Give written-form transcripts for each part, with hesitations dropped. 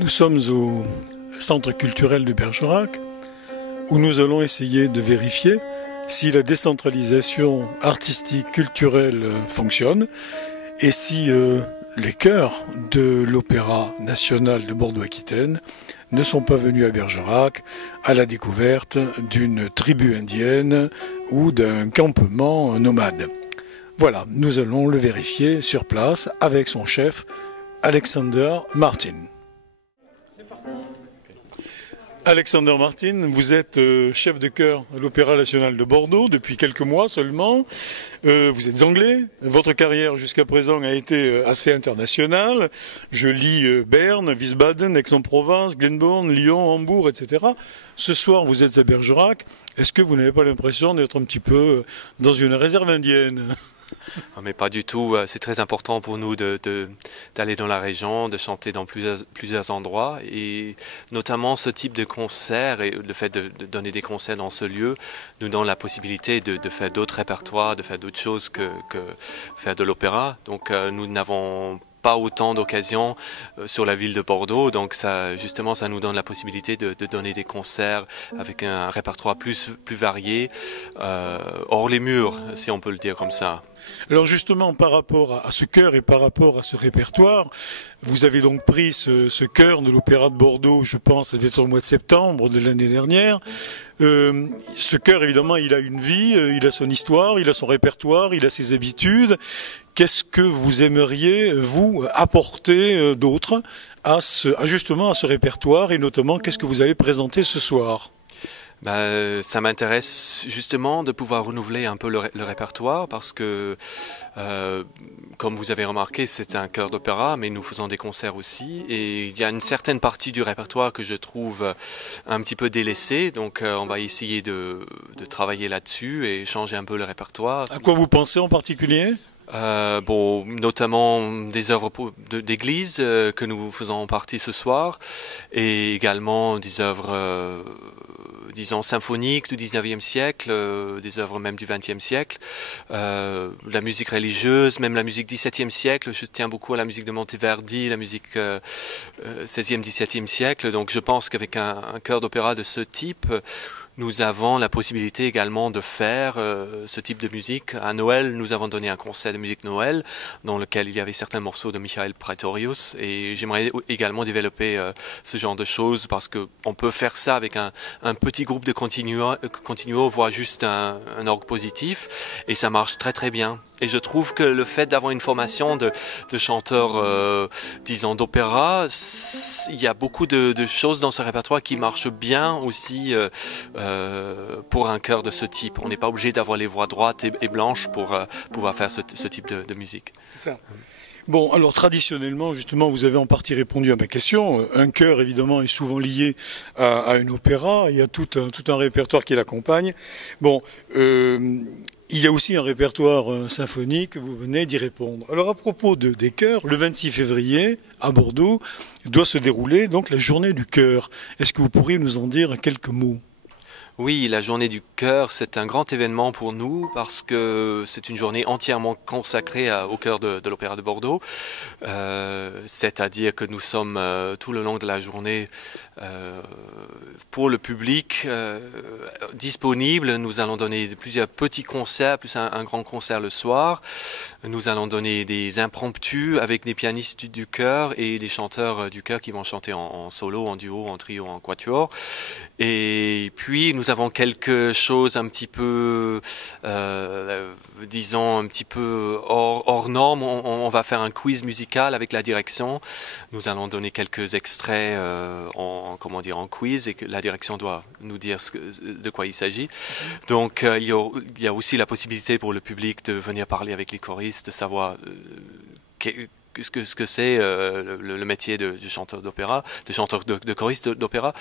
Nous sommes au Centre culturel de Bergerac où nous allons essayer de vérifier si la décentralisation artistique culturelle fonctionne et si les chœurs de l'Opéra national de Bordeaux-Aquitaine ne sont pas venus à Bergerac à la découverte d'une tribu indienne ou d'un campement nomade. Voilà, nous allons le vérifier sur place avec son chef Alexander Martin. Alexander Martin, vous êtes chef de chœur à l'Opéra national de Bordeaux depuis quelques mois seulement. Vous êtes anglais. Votre carrière jusqu'à présent a été assez internationale. Je lis Berne, Wiesbaden, Aix-en-Provence, Glenbourne, Lyon, Hambourg, etc. Ce soir, vous êtes à Bergerac. Est-ce que vous n'avez pas l'impression d'être un petit peu dans une réserve indienne ? Non, mais pas du tout. C'est très important pour nous d'aller dans la région, de chanter dans plusieurs endroits, et notamment ce type de concert et le fait de donner des concerts dans ce lieu nous donne la possibilité de faire d'autres répertoires, de faire d'autres choses que faire de l'opéra. Donc nous n'avons pas autant d'occasions sur la ville de Bordeaux, donc ça nous donne la possibilité de donner des concerts avec un répertoire plus varié, hors les murs, si on peut le dire comme ça. Alors justement, par rapport à ce chœur et par rapport à ce répertoire, vous avez donc pris ce chœur de l'Opéra de Bordeaux, je pense, c'était au mois de septembre de l'année dernière. Ce chœur, évidemment, il a une vie, il a son histoire, il a son répertoire, il a ses habitudes. Qu'est-ce que vous aimeriez, vous, apporter d'autre justement à ce répertoire, et notamment, qu'est-ce que vous allez présenter ce soir ? Ça m'intéresse justement de pouvoir renouveler un peu le répertoire parce que, comme vous avez remarqué, c'est un chœur d'opéra, mais nous faisons des concerts aussi. Et il y a une certaine partie du répertoire que je trouve un petit peu délaissée. Donc on va essayer de travailler là-dessus et changer un peu le répertoire. À quoi vous pensez en particulier ? Notamment des œuvres d'église que nous faisons en partie ce soir, et également des œuvres disons symphoniques du 19e siècle, des œuvres même du 20e siècle, la musique religieuse, même la musique 17e siècle. Je tiens beaucoup à la musique de Monteverdi, la musique 16e, 17e siècle. Donc je pense qu'avec un chœur d'opéra de ce type, nous avons la possibilité également de faire ce type de musique. À Noël, nous avons donné un concert de musique Noël dans lequel il y avait certains morceaux de Michael Praetorius, et j'aimerais également développer ce genre de choses parce que on peut faire ça avec un petit groupe de continuo, voire juste un orgue positif, et ça marche très très bien. Et je trouve que le fait d'avoir une formation de chanteurs, disons d'opéra, il y a beaucoup de choses dans ce répertoire qui marchent bien aussi pour un chœur de ce type. On n'est pas obligé d'avoir les voix droites et blanches pour pouvoir faire ce type de musique. C'est ça. Bon, alors traditionnellement, justement, vous avez en partie répondu à ma question. Un chœur, évidemment, est souvent lié à une opéra. Il y a tout un répertoire qui l'accompagne. Bon, il y a aussi un répertoire symphonique, vous venez d'y répondre. Alors à propos des chœurs, le 26 février, à Bordeaux, doit se dérouler donc la journée du chœur. Est-ce que vous pourriez nous en dire quelques mots ? Oui, la journée du chœur, c'est un grand événement pour nous parce que c'est une journée entièrement consacrée au chœur de l'Opéra de Bordeaux. C'est-à-dire que nous sommes tout le long de la journée pour le public disponible. Nous allons donner plusieurs petits concerts, plus un grand concert le soir. Nous allons donner des impromptus avec des pianistes du chœur et des chanteurs du chœur qui vont chanter en solo, en duo, en trio, en quatuor. Et puis nous avons quelque chose un petit peu, disons un petit peu hors norme. On va faire un quiz musical avec la direction. Nous allons donner quelques extraits en quiz, et que la direction doit nous dire de quoi il s'agit. Donc il y a aussi la possibilité pour le public de venir parler avec les choristes, de savoir ce que c'est le métier de chanteur d'opéra, de chanteur de choriste d'opéra.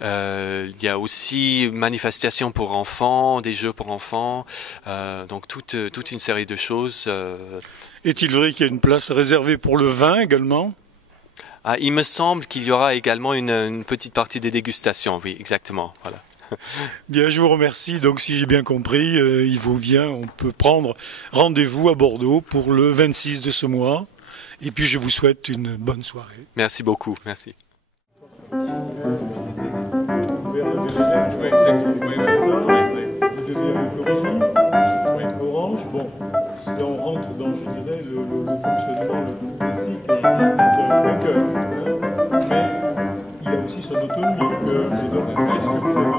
Il y a aussi manifestations pour enfants, des jeux pour enfants, donc toute une série de choses. Est-il vrai qu'il y a une place réservée pour le vin également ? Il me semble qu'il y aura également une petite partie des dégustations, oui, exactement, voilà. Bien, je vous remercie. Donc, si j'ai bien compris, on peut prendre rendez-vous à Bordeaux pour le 26 de ce mois. Et puis, je vous souhaite une bonne soirée. Merci beaucoup, merci. Orange, bon, si on rentre dans, je dirais, le fonctionnement le plus classique, c'est un vainqueur. Mais il a aussi son autonomie. Et donc, qu'est-ce que vous avez